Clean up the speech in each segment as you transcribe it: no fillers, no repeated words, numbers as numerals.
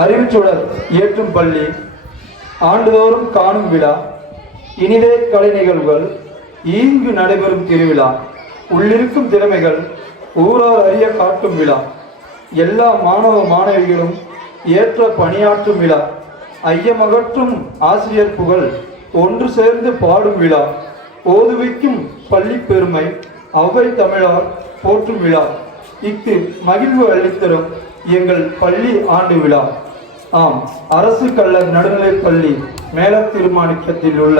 அறிவுச்சுடர் ஏற்றும் பள்ளி ஆண்டுதோறும் காணும் விழா இனிதே கலை நிகழ்வுகள் ஈங்கு நடைபெறும் திருவிழா உள்ளிருக்கும் திறமைகள் ஊரார் அறிய காட்டும் விழா எல்லா மாணவ மாணவிகளும் ஏற்ற பணியாற்றும் விழா ஐயமகற்றும் ஆசிரியர் புகழ் ஒன்று சேர்ந்து பாடும் விழா ஓதுவிக்கும் பள்ளி பெருமை அவ்வை தமிழார் போற்றும் விழா இக்கு மகிழ்வு அளித்தரும் எங்கள் பள்ளி ஆண்டு விழா. ஆம், அரசு கல்லர் நடுநிலைப் பள்ளி மேலத்திருமாணிக்கத்தில் உள்ள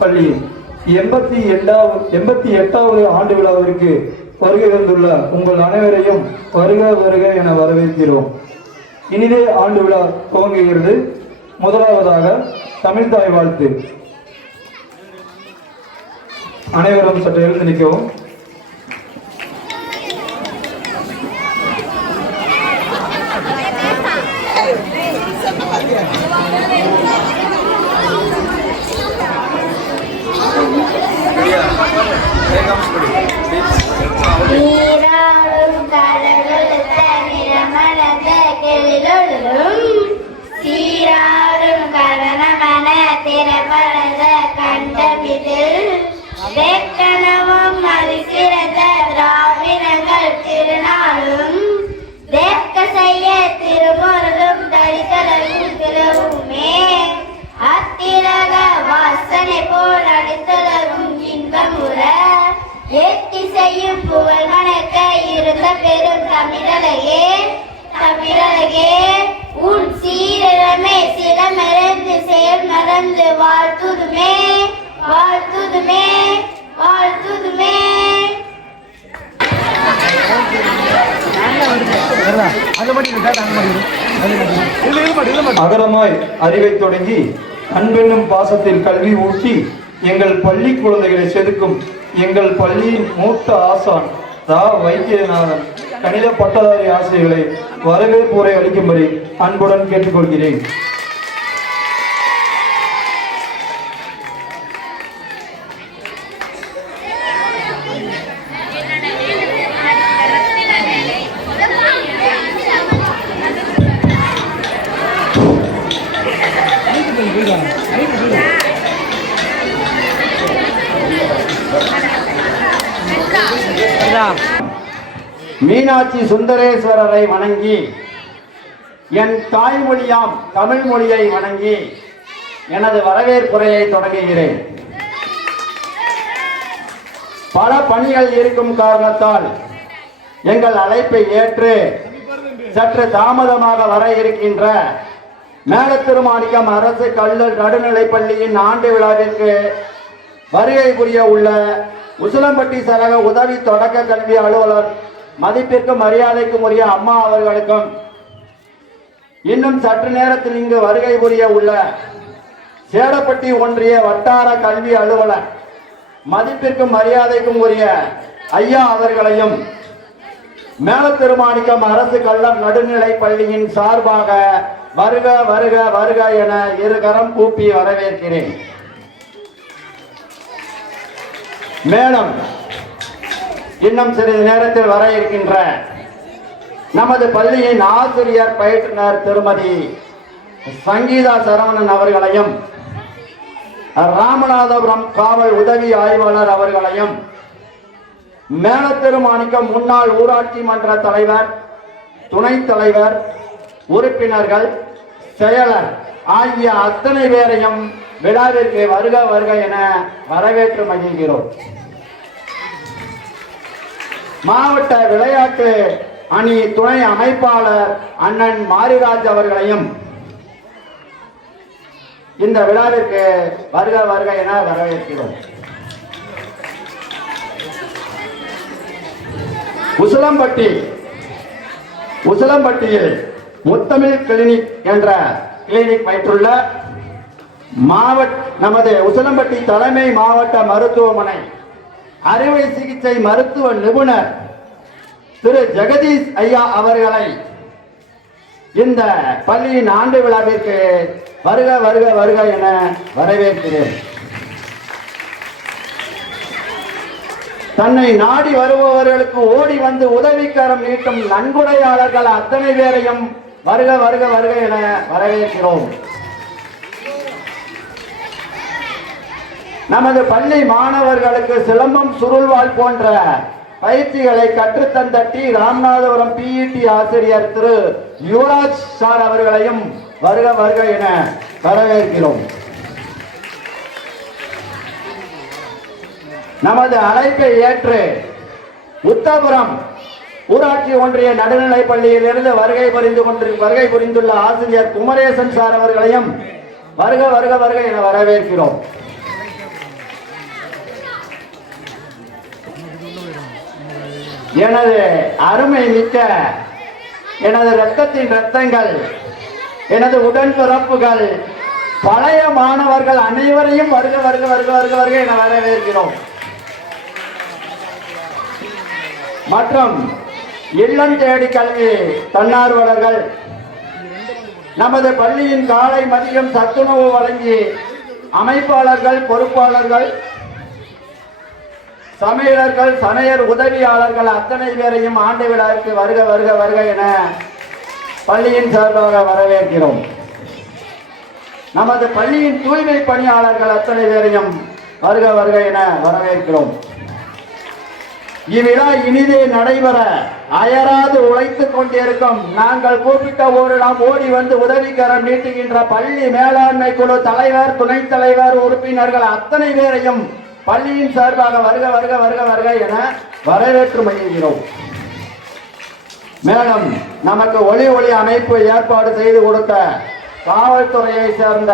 பள்ளியின் 88வது ஆண்டு விழாவிற்கு வருகை வந்துள்ள உங்கள் அனைவரையும் வருக வருக என வரவேற்கிறோம். இனிதே ஆண்டு விழா துவங்குகிறது. முதலாவதாக தமிழ் தாய் வாழ்த்து. அனைவரும் சற்று எழுந்து நிற்கவும். நீராடும் கடலொழுத்த நிறமலர்ந்த கெழிலொழுதும் சீராடும் கரணமன திறப்பழத கண்டபிதில் தேக்கனவும் அதிசிறந்த திராவிடங்கள் திருநாளும் தேக்க செய்ய திருமுருளும் தடித்தலும் திரவுமே அத்திரக வாசனை போல் அடித்தளவும் இன்பமுற ஏத்தி செய்யும் புகழ் மணக்க இருந்த பெரும் தமிழலையே தமிழலையே உன் சீரமே சிலமறந்து செயல் மறந்து வாழ்த்துதுமே வாழ்த்துதுமே வாழ்த்துதுமே. அகலமாய் அறிவை தொடங்கி அன்பென்னும் பாசத்தில் கல்வி ஊட்டி எங்கள் பள்ளி குழந்தைகளை செதுக்கும் எங்கள் பள்ளியின் மூத்த ஆசான் ரா வைத்தியநாதன் கணித பட்டதாரி ஆசிரியர்களை வரவேற்புரை அளிக்கும்படி அன்புடன் கேட்டுக்கொள்கிறேன். மீனாட்சி சுந்தரேஸ்வரரை வணங்கி என் தாய்மொழியாம் தமிழ் மொழியை வணங்கி எனது வரவேற்புரையை தொடங்குகிறேன். பல பணிகள் இருக்கும் காரணத்தால் எங்கள் அழைப்பை ஏற்று சற்று தாமதமாக வர இருக்கின்ற மேலத்திருமாணிக்கம் அரசு கல்லூரி நடுநிலைப் பள்ளியின் ஆண்டு விழாவிற்கு வருகை புரிய உள்ள உசிலம்பட்டி சரக உதவி தொடக்க கல்வி அலுவலர் மதிப்பிற்கும் மரியாதைக்கும் உரிய அம்மா அவர்களுக்கும் இன்னும் சற்று நேரத்தில் இங்கு வருகை புரிய உள்ள சேடப்பட்டி ஒன்றிய வட்டார கல்வி அலுவலர் மதிப்பிற்கும் மரியாதைக்கும் உரிய ஐயா அவர்களையும் மேலத்திருமாணிக்கம் அரசு கல்லூரி நடுநிலைப் பள்ளியின் சார்பாக வருக வருக வருக என இருகரம் கூப்பி வரவேற்கிறேன். மேலும் இன்னும் சிறிது நேரத்தில் வர இருக்கின்ற நமது பள்ளியின் ஆசிரியர் பயிற்றுனர் திருமதி சங்கீதா சரவணன் அவர்களையும் ராமநாதபுரம் காவல் உதவி ஆய்வாளர் அவர்களையும் மேலத்திருமாணிக்கம் முன்னாள் ஊராட்சி மன்ற தலைவர் துணைத் தலைவர் உறுப்பினர்கள் செயலர் ஆகிய அத்தனை பேரையும் விழாவிற்கு வருக வருக என வரவேற்று மகிழ்கிறோம். மாவட்ட விளையாட்டு அணி துணை அமைப்பாளர் அண்ணன் மாரிராஜ் அவர்களையும் இந்த விழாவிற்கு வருக வருக என வரவேற்கிறோம். உசிலம்பட்டியில் முத்தமிழ் கிளினிக் என்ற கிளினிக் வைத்துள்ள நமது உசிலம்பட்டி தலைமை மாவட்ட மருத்துவமனை அறுவை சிகிச்சை மருத்துவ நிபுணர் திரு ஜெகதீஷ் ஐயா அவர்களை இந்த பள்ளியின் ஆண்டு விழாவிற்கு வருக வருக வருக என வரவேற்கிறேன். தன்னை நாடி வருபவர்களுக்கு ஓடி வந்து உதவிக்கரம் நீட்டும் நன்கொடையாளர்கள் அத்தனை பேரையும் வருக வருக வருக என வரவேற்கிறோம். நமது பள்ளி மாணவர்களுக்கு சிலம்பம், சுருள்வாள் போன்ற பயிற்சிகளை கற்றுத்தந்த டி. ராமநாதபுரம் பிஇடி ஆசிரியர் திரு யுவராஜ் சார் அவர்களையும் வருக வருக என வரவேற்கிறோம். நமது அழைப்பை ஏற்று உத்தபுரம் ஊராட்சி ஒன்றிய நடுநிலைப் பள்ளியிலிருந்து வருகை புரிந்துள்ள ஆசிரியர் குமரேசன் சார் அவர்களையும் வருக வருக வருக என வரவேற்கிறோம். எனது அருமை மிக்க எனது இரத்தத்தின் இரத்தங்கள், எனது உடன்பிறப்புகள், பழைய மாணவர்கள் அனைவரையும் வருக வருக வருக வருக வருக என வரவேற்கிறோம். மற்றும் இல்லம் தேடி கல்வி தன்னார்வலர்கள், நமது பள்ளியின் காலை மதியம் சத்துணவு வழங்கி அமைப்பாளர்கள், பொறுப்பாளர்கள், சமையலர்கள், சமையல் உதவியாளர்கள் அத்தனை பேரையும் ஆண்டு விழாவிற்கு வருக வருக வருக என பள்ளியின் சார்பாக வரவேற்கிறோம். நமது பள்ளியின் தூய்மை பணியாளர்கள் அத்தனை பேரையும் வருக வருக என வரவேற்கிறோம். இவ்விழா இனிதே நடைபெற அயராது உழைத்துக் கொண்டிருக்கும் நாங்கள் கூப்பிட்ட ஊரெல்லாம் ஓடி வந்து உதவிக்கரம் நீட்டுகின்ற பள்ளி மேலாண்மை குழு தலைவர், துணைத் தலைவர், உறுப்பினர்கள் அத்தனை பேரையும் பள்ளியின் சார்பாக வருக வருக வருக வருக என வரவேற்று மகிழ்கிறோம். மேலும் நமக்கு ஒளி அமைப்பு ஏற்பாடு செய்து கொடுத்த காவல்துறையை சேர்ந்த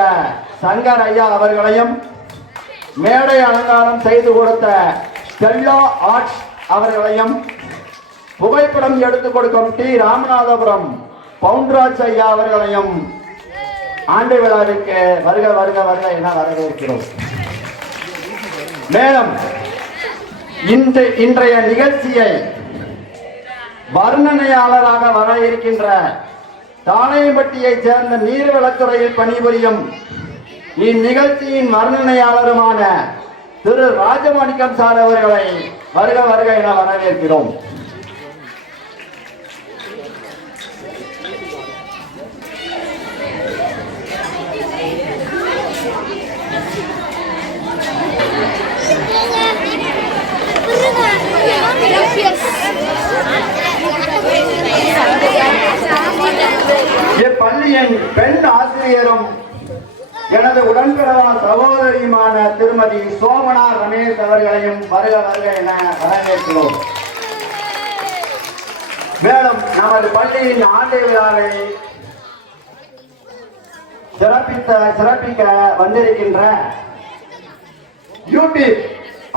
சங்கர் ஐயா அவர்களையும், மேடை அலங்காரம் செய்து கொடுத்த ஸ்டெல்லா ஆர்ட்ஸ் அவர்களையும், புகைப்படம் எடுத்துக் கொடுக்கும் டி. ராமநாதபுரம் பவுண்டராஜ் ஐயா அவர்களையும் ஆண்டு விழாவிற்கு வருக வருக வருக என வரவேற்கிறோம். மேலும் இன்றைய நிகழ்ச்சியை வர்ணனையாளராக வர இருக்கின்ற தானையம்பட்டியை சேர்ந்த நீர்வளத்துறையில் பணிபுரியும் இந்நிகழ்ச்சியின் வர்ணனையாளருமான திரு ராஜமாணிக்கம் சார் அவர்களை வருக வருக என வரவேற்கிறோம். இப்பள்ளியின் பெண் ஆசிரியரும் எனது உடன்பிறவா சகோதரியுமான திருமதி சோமனா ரமேஷ் அவர்களையும் வருக வருக என வரவேற்கிறோம். மேலும் நமது பள்ளியின் ஆண்டு விழாவை சிறப்பிக்க வந்திருக்கின்ற யூடியூப்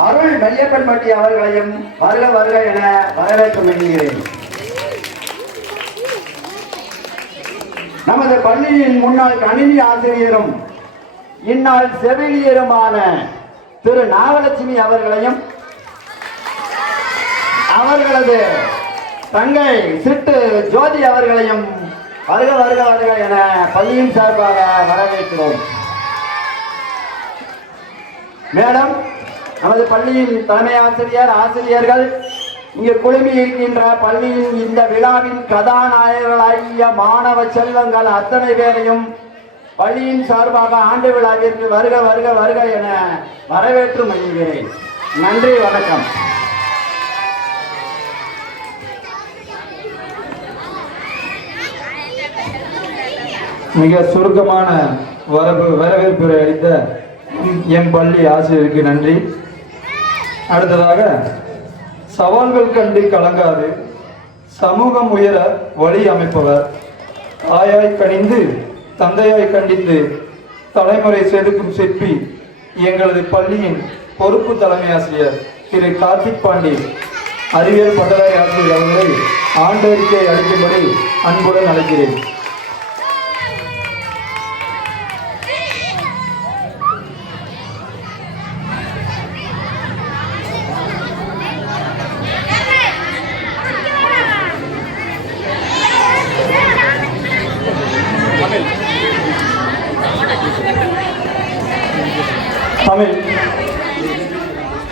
அருள் மையப்பன்பட்டி அவர்களையும் வருக வருக என வரவேற்று மகிழ்கிறேன். நமது பள்ளியின் முன்னாள் கணினி ஆசிரியரும் இந்நாள் செவிலியருமான திரு நாகலட்சுமி அவர்களையும், அவர்களது தங்கை சிட்டு ஜோதி அவர்களையும் வருக வருக வருக என பள்ளியின் சார்பாக வரவேற்கிறோம். மேடம், நமது பள்ளியின் தலைமை ஆசிரியர், ஆசிரியர்கள், இங்கு குழுமி இருக்கின்ற பள்ளியின் இந்த விழாவின் கதாநாயகர்களாகிய மாணவ செல்வங்கள் அத்தனை பேரையும் பள்ளியின் சார்பாக ஆண்டு விழாவிற்கு வருக வருக வருக என வரவேற்று மகிழ்கிறேன். நன்றி, வணக்கம். மிக சுருக்கமான வரவேற்புரை அளித்த என் பள்ளி ஆசிரியருக்கு நன்றி. அடுத்ததாக, சவால்கள் கண்டு கலங்காது சமூகம் உயர வழி அமைப்பவர், தாயாய் கனிந்து தந்தையாய் கண்டித்து தலைமுறை செதுக்கும் சிற்பி, எங்களது பள்ளியின் பொறுப்பு தலைமை ஆசிரியர் திரு கார்த்திக் பாண்டி அறிவியல் பட்டதாரி ஆசிரியர் அவர்களை ஆண்டறிக்கை அளிக்கும்படி அன்புடன் அழைக்கிறேன்.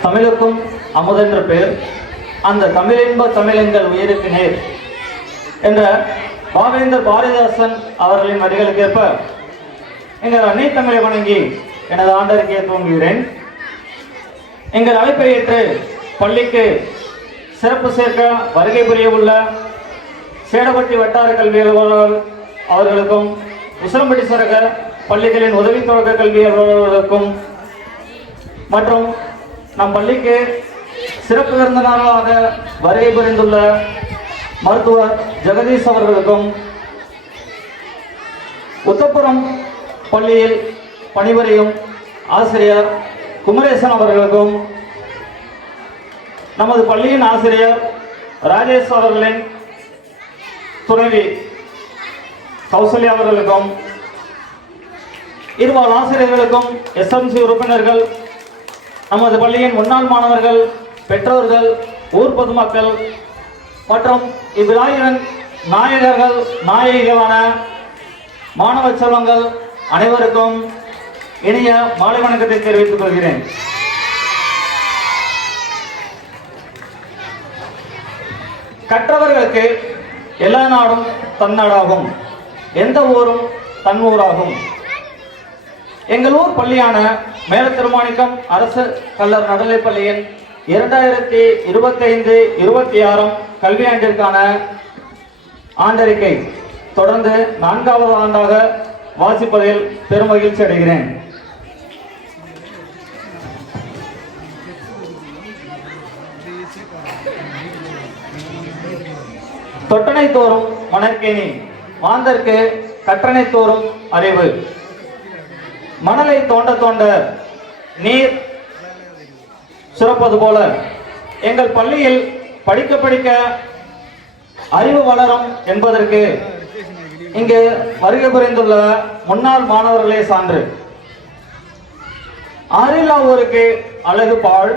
தமிழுக்கும் அமுதென்ற பெயர், அந்த தமிழென்ப தமிழெங்கள் உயிருக்கு நேர் என்ற பாவேந்தர் பாரதிதாசன் அவர்களின் வரிகளுக்கேற்ப எங்கள் அன்னை தமிழை வணங்கி எனது ஆண்டறிக்கையை துவங்குகிறேன். எங்கள் அழைப்பை ஏற்று பள்ளிக்கு சிறப்பு சேர்க்க வருகை புரிய உள்ள சேடப்பட்டி வட்டார கல்வி அலுவலர்கள் அவர்களுக்கும், உசிலம்பட்டி சரக பள்ளிகளின் உதவி தொடக்க கல்வி அலுவலர்களுக்கும் மற்றும் நம் பள்ளிக்கு சிறப்பு விருந்தினராக வருகை புரிந்துள்ள மருத்துவர் ஜெகதீஷ் அவர்களுக்கும், உத்தப்புரம் பள்ளியில் பணிபுரியும் ஆசிரியர் குமரேசன் அவர்களுக்கும், நமது பள்ளியின் ஆசிரியர் ராஜேஷ் அவர்களின் துணைவி கௌசல்யா அவர்களுக்கும், இருபால் ஆசிரியர்களுக்கும், SMC உறுப்பினர்கள், நமது பள்ளியின் முன்னாள் மாணவர்கள், பெற்றோர்கள், ஊர் பொதுமக்கள் மற்றும் இவ்விழாவின் நாயகர்கள் நாயகிகளான மாணவ செல்வங்கள் அனைவருக்கும் இனிய மாலை வணக்கத்தை தெரிவித்துக் கொள்கிறேன். கற்றவர்களுக்கு எல்லா நாடும் தன்னாடாகும், எந்த ஊரும் தன் ஊராகும். எங்கள் ஊர் பள்ளியான மேலத்திருமாணிக்கம் அரசு கல்லர் நடுநிலைப் பள்ளியின் 2025-26 கல்வியாண்டிற்கான ஆண்டறிக்கை தொடர்ந்து 4வது ஆண்டாக வாசிப்பதில் பெருமகிழ்ச்சி அடைகிறேன். தொட்டனை தோறும் மணற்கேணி, மாந்தர்க்கு கற்றனை தோறும் அறிவு. மணலை தோண்ட தோண்ட நீர் சுரப்பது போல எங்கள் பள்ளியில் படிக்க படிக்க அறிவு வளரும் என்பதற்கு இங்கு வருகை புரிந்துள்ள முன்னாள் மாணவர்களே சான்று. ஆறில்லா ஊருக்கு அழகு பாழ்,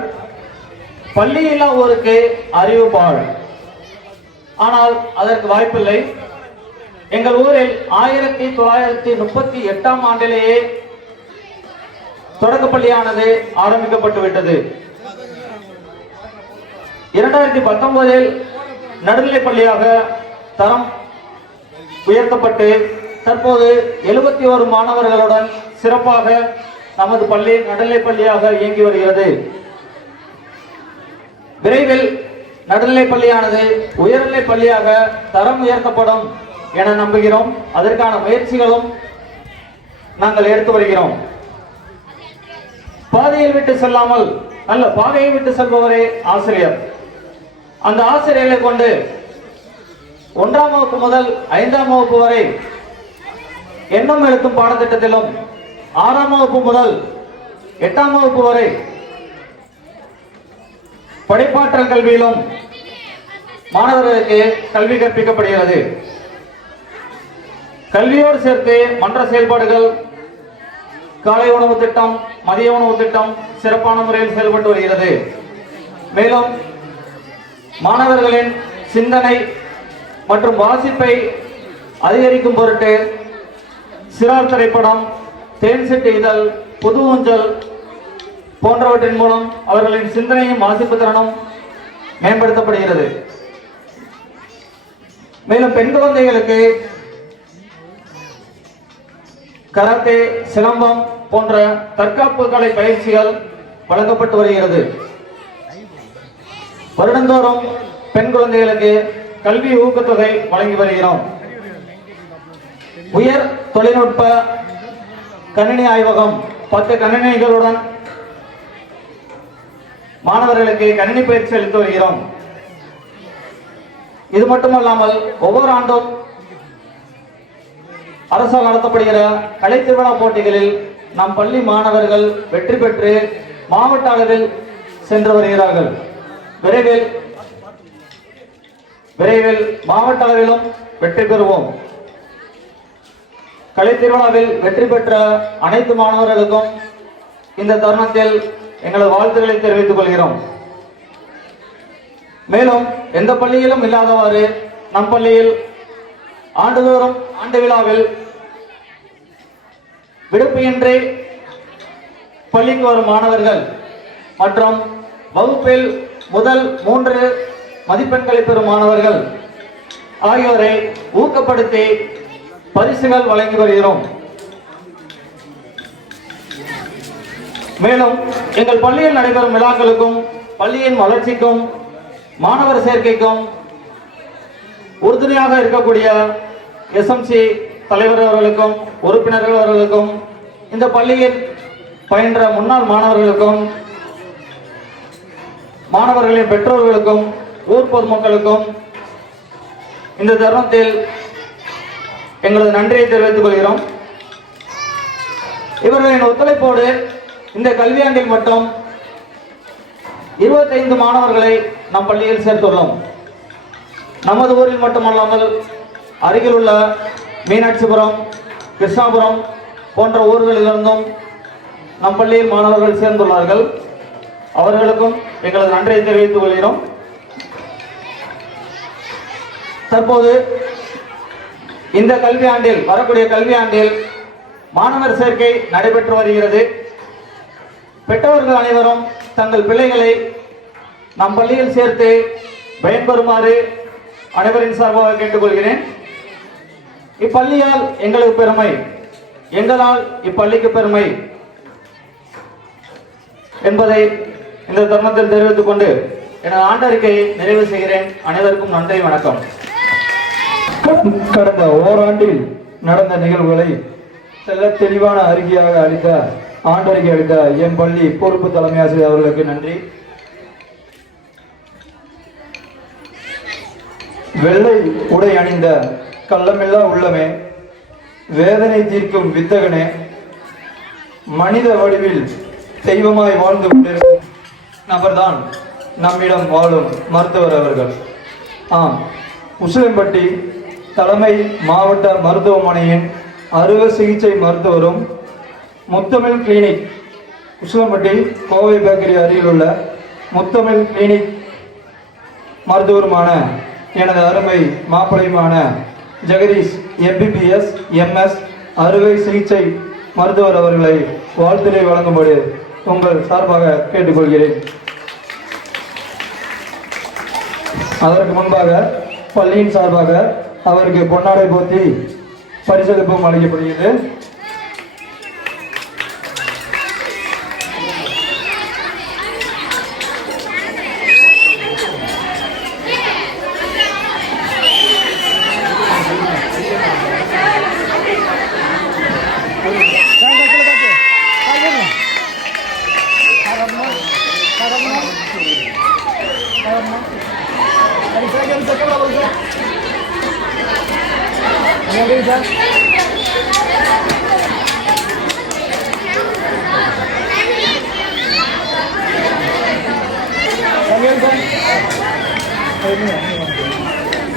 பள்ளியில்லா ஊருக்கு அறிவு பாழ். ஆனால் அதற்கு வாய்ப்பில்லை. எங்கள் ஊரில் 1938 ஆண்டிலேயே தொடக்கப்பள்ளியானது ஆரம்பிக்கப்பட்டு விட்டது. 2019 நடுநிலைப் பள்ளியாக தரம் உயர்த்தப்பட்டு தற்போது 71 மாணவர்களுடன் சிறப்பாக நமது பள்ளி நடுநிலைப் பள்ளியாக இயங்கி வருகிறது. விரைவில் நடுநிலைப் பள்ளியானது உயர்நிலைப் பள்ளியாக தரம் உயர்த்தப்படும் என நம்புகிறோம். அதற்கான முயற்சிகளும் நாங்கள் எடுத்து வருகிறோம். பாதையில் விட்டு செல்லாமல் நல்ல பாதையை விட்டு செல்பவரே ஆசிரியர். அந்த ஆசிரியர்களை கொண்டு 1ஆம் வகுப்பு முதல் 5ஆம் வகுப்பு வரை எண்ணும் எழுத்தும் பாடத்திட்டத்திலும், 6ஆம் வகுப்பு முதல் 8ஆம் வகுப்பு வரை படைப்பாற்றல் கல்வியிலும் மாணவர்களுக்கு கல்வி கற்பிக்கப்படுகிறது. கல்வியோடு சேர்த்து மன்ற செயல்பாடுகள், காலை உணவு திட்டம், மதிய உணவு திட்டம் சிறப்பான முறையில் செயல்பட்டு வருகிறது. மேலும் மாணவர்களின் சிந்தனை மற்றும் வாசிப்பை அதிகரிக்கும் பொருட்டு சிறார் திரைப்படம், தேன் சிட்டு இதழ், புது ஊஞ்சல் போன்றவற்றின் மூலம் அவர்களின் சிந்தனையும் வாசிப்பு திறனும் மேம்படுத்தப்படுகிறது. மேலும் பெண் குழந்தைகளுக்கு கராத்தே, சிலம்பம் போன்ற தற்காப்பு கலை பயிற்சிகள் வழங்கப்பட்டு வருகிறது. வருடந்தோறும் பெண் குழந்தைகளுக்கு கல்வி ஊக்கத்தொகை வழங்கி வருகிறோம். உயர் தொழில்நுட்ப கணினி ஆய்வகம் 10 கணினிகளுடன் மாணவர்களுக்கு கணினி பயிற்சி அளித்து வருகிறோம். இது மட்டுமல்லாமல் ஒவ்வொரு ஆண்டும் அரசால் நடத்தப்படுகிற கலை திருவிழா போட்டிகளில் நம் பள்ளி மாணவர்கள் வெற்றி பெற்று மாவட்ட அளவில் சென்று வருகிறார்கள். விரைவில் மாவட்ட அளவிலும் வெற்றி பெறுவோம். கலை திருவிழாவில் வெற்றி பெற்ற அனைத்து மாணவர்களுக்கும் இந்த தருணத்தில் எங்களது வாழ்த்துக்களை தெரிவித்துக் கொள்கிறோம். மேலும் எந்த பள்ளியிலும் இல்லாதவாறு நம் பள்ளியில் ஆண்டுதோறும் ஆண்டு விழாவில் விடுப்பின்றி பள்ளிக்கு வரும் மாணவர்கள் மற்றும் வகுப்பில் முதல் 3 மதிப்பெண்களை பெறும் மாணவர்கள் ஆகியோரை ஊக்கப்படுத்தி பரிசுகள் வழங்கி வருகிறோம். மேலும் எங்கள் பள்ளியில் நடைபெறும் விழாக்களுக்கும் பள்ளியின் வளர்ச்சிக்கும் மாணவர் சேர்க்கைக்கும் உறுதுணையாக இருக்கக்கூடிய எஸ்எம்சி தலைவர் அவர்களுக்கும் உறுப்பினர்கள் அவர்களுக்கும் இந்த பள்ளியில் பயின்ற முன்னாள் மாணவர்களுக்கும் மாணவர்களின் பெற்றோர்களுக்கும் ஊர் பொதுமக்களுக்கும் இந்த தருணத்தில் எங்களது நன்றியை தெரிவித்துக் கொள்கிறோம். இவர்களின் ஒத்துழைப்போடு இந்த கல்வியாண்டில் மட்டும் 25 மாணவர்களை நம் பள்ளியில் சேர்த்துள்ளோம். நமது ஊரில் மட்டுமல்லாமல் அருகில் உள்ள மீனாட்சிபுரம், கிருஷ்ணாபுரம் போன்ற ஊர்களிலிருந்தும் நம் பள்ளியில் மாணவர்கள் சேர்ந்துள்ளார்கள். அவர்களுக்கும் எங்களது நன்றியை தெரிவித்துக் கொள்கிறோம். தற்போது இந்த கல்வியாண்டில் வரக்கூடிய கல்வியாண்டில் மாணவர் சேர்க்கை நடைபெற்று வருகிறது. பெற்றோர்கள் அனைவரும் தங்கள் பிள்ளைகளை நம் பள்ளியில் சேர்த்து பயன்பெறுமாறு அனைவரின் சார்பாக கேட்டுக்கொள்கிறேன். இப்பள்ளியால் எங்களுக்கு பெருமை, எங்களால் இப்பள்ளிக்கு பெருமை என்பதை இந்த தருணத்தில் தெரிவித்துக் கொண்டு எனது ஆண்டறிக்கையை நிறைவு செய்கிறேன். அனைவருக்கும் நன்றி, வணக்கம். கடந்த ஓராண்டில் நடந்த நிகழ்வுகளை செல்ல தெளிவான அறிக்கையாக அளித்த ஆண்டறிக்கை அளித்த என் பள்ளி பொறுப்பு தலைமை ஆசிரியர் அவர்களுக்கு நன்றி. வெள்ளை உடை அணிந்த கள்ளமில்லா உள்ளமே, வேதனை தீர்க்கும் வித்தகனே, மனித வடிவில் தெய்வமாய் வாழ்ந்து கொண்டிருக்கும் நபர்தான் நம்மிடம் வாழும் மருத்துவர் அவர்கள். ஆம், உசிலம்பட்டி தலைமை மாவட்ட மருத்துவமனையின் அறுவை சிகிச்சை மருத்துவரும் முத்தமிழ் கிளினிக், உசிலம்பட்டி கோவை பேக்கரி அருகில் உள்ள முத்தமிழ் கிளினிக் மருத்துவருமான எனது அருமை மாப்பிளையுமான ஜெகதீஷ் MBBS MS அறுவை சிகிச்சை மருத்துவர் அவர்களை வாழ்த்துரை வழங்கும்படி உங்கள் சார்பாக கேட்டுக்கொள்கிறேன். அதற்கு முன்பாக பள்ளியின் சார்பாக அவருக்கு பொன்னாடை போத்தி பரிசளிப்பும் அளிக்கப்படுகிறது.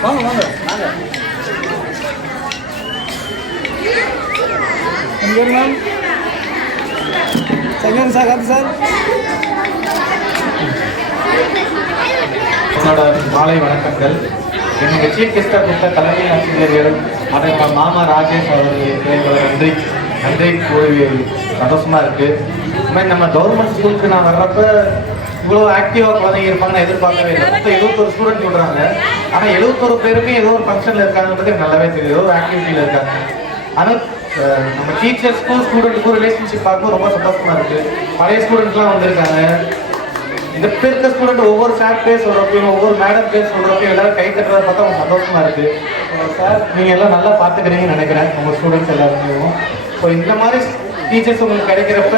வாங்க வாங்க செகண்ட் சார் சார் என்னோட மாலை வணக்கங்கள். எனக்கு சீஃப் கெஸ்டாக கொடுத்த தலைமை ஆசிரியர்கள் அதை மாமா ராஜேஷ் அவர்களுக்கு நன்றி நன்றி கூறி சந்தோஷமா இருக்கு. இந்த மாதிரி நம்ம கவர்மெண்ட் ஸ்கூலுக்கு நான் வர்றப்ப இவ்வளோ ஆக்டிவாக குழந்தைங்க இருப்பாங்கன்னு எதிர்பார்க்கவே இல்லை. மொத்தம் 71 ஸ்டூடெண்ட் சொல்கிறாங்க. ஆனால் 71 பேருமே ஏதோ ஒரு ஃபங்க்ஷனில் இருக்காங்கன்றது எனக்கு நல்லாவே தெரியும், ஏதோ ஒரு ஆக்டிவிட்டியில் இருக்காங்க. ஆனால் நம்ம டீச்சர்ஸ்க்கும் ஸ்டூடெண்ட்டுக்கும் ரிலேஷன்ஷிப் பார்க்கும் ரொம்ப சந்தோஷமா இருக்கு. பழைய ஸ்டூடெண்ட்ஸ்லாம் வந்திருக்காங்க. இந்த பேருக்க ஸ்டூடெண்ட் ஒவ்வொரு சார் பேர் சொல்கிறப்பையும் ஒவ்வொரு மேடம் பேர் சொல்கிறப்பையும் எல்லாரும் கை தட்டுறதை பார்த்தா ரொம்ப சந்தோஷமா இருக்கு. சார் நீங்கள் எல்லாம் நல்லா பார்த்துக்கிறீங்கன்னு நினைக்கிறேன் உங்கள் ஸ்டூடெண்ட்ஸ் எல்லாருமே. ஸோ இந்த மாதிரி டீச்சர்ஸ் உங்களுக்கு கிடைக்கிறப்ப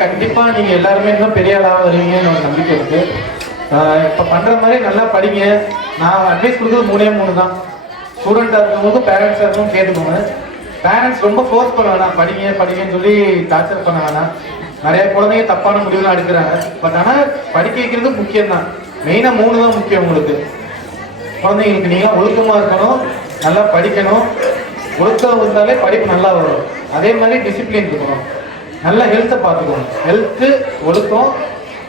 கண்டிப்பாக நீங்கள் எல்லாருமே இன்னும் பெரிய ஆளாக வருவீங்கன்னு ஒரு நம்பிக்கை இருக்குது. இப்போ பண்ணுற மாதிரி நல்லா படிங்க. நான் அட்வைஸ் கொடுக்குறது 3 தான். ஸ்டூடெண்ட்டாக இருக்கும்போது பேரண்ட்ஸாக இருக்கணும் கேட்டுக்கோங்க. பேரண்ட்ஸ் ரொம்ப ஃபோர்ஸ் பண்ண வேணாம், படிங்கன்னு சொல்லி டார்ச்சர் பண்ண வேணாம். நிறைய குழந்தைங்க தப்பான முடிவுலாம் எடுக்கிறாங்க. பட் ஆனால் படிக்க வைக்கிறது முக்கியம்தான். மெயினாக 3 தான் முக்கியம் உங்களுக்கு. குழந்தைங்களுக்கு நீங்கள் ஒழுக்கமாக இருக்கணும், நல்லா படிக்கணும். ஒழுக்கம் இருந்தாலே படிப்பு நல்லா வரும். அதே மாதிரி டிசிப்ளின் இருக்கணும். நல்ல ஹெல்த்தை பார்த்துக்கணும். ஹெல்த்து, ஒழுக்கம்,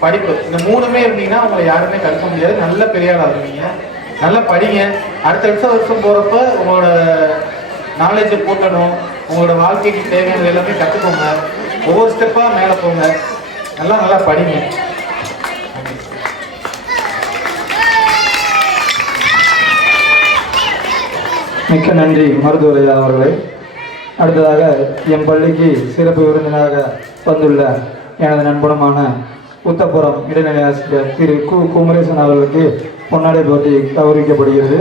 படிப்பு, இந்த 3மே இருந்தீங்கன்னா உங்களை யாருமே கற்க முடியாது. நல்ல பெரிய ஆளாக இருப்பீங்க. நல்லா படிங்க. அடுத்த வருஷம் போகிறப்ப உங்களோட நாலேஜை கூட்டணும். உங்களோட வாழ்க்கைக்கு தேவையானது எல்லாமே கற்றுக்கோங்க. ஒவ்வொரு ஸ்டெப்பாக மேலே போங்க. நல்லா படிங்க. மிக்க நன்றி மருத்துவரையா அவர்களே. அடுத்ததாக என் பள்ளிக்கு சிறப்பு விருந்தினராக வந்துள்ள எனது நண்பனுமான உத்தப்புறம் இடைநிலை ஆசிரியர் திரு குமரேசன் அவர்களுக்கு பொன்னாடை போட்டி கௌரவிக்கப்படுகிறது.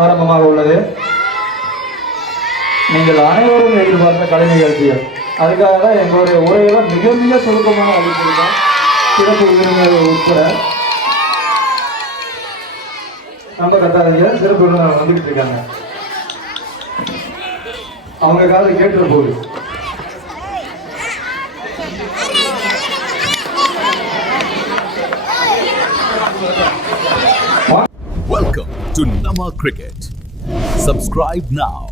ஆரம்பமாக உள்ளது. நீங்கள் அனைவரும் எதிர்பார்த்த கலை நிகழ்ச்சிகள். அதுக்காக தான் எங்களுடைய உரையெல்லாம் மிக மிக சுருக்கமாக அளித்திருக்கோம். சிறப்பு விருந்தினர்கள் உட்பட நம்ம கத்தாதீங்க, சிறப்பு விருந்தினர் வந்துகிட்டு இருக்காங்க. அவங்க காது கேட்டுற போகுது. Welcome to Nama Cricket. Subscribe now.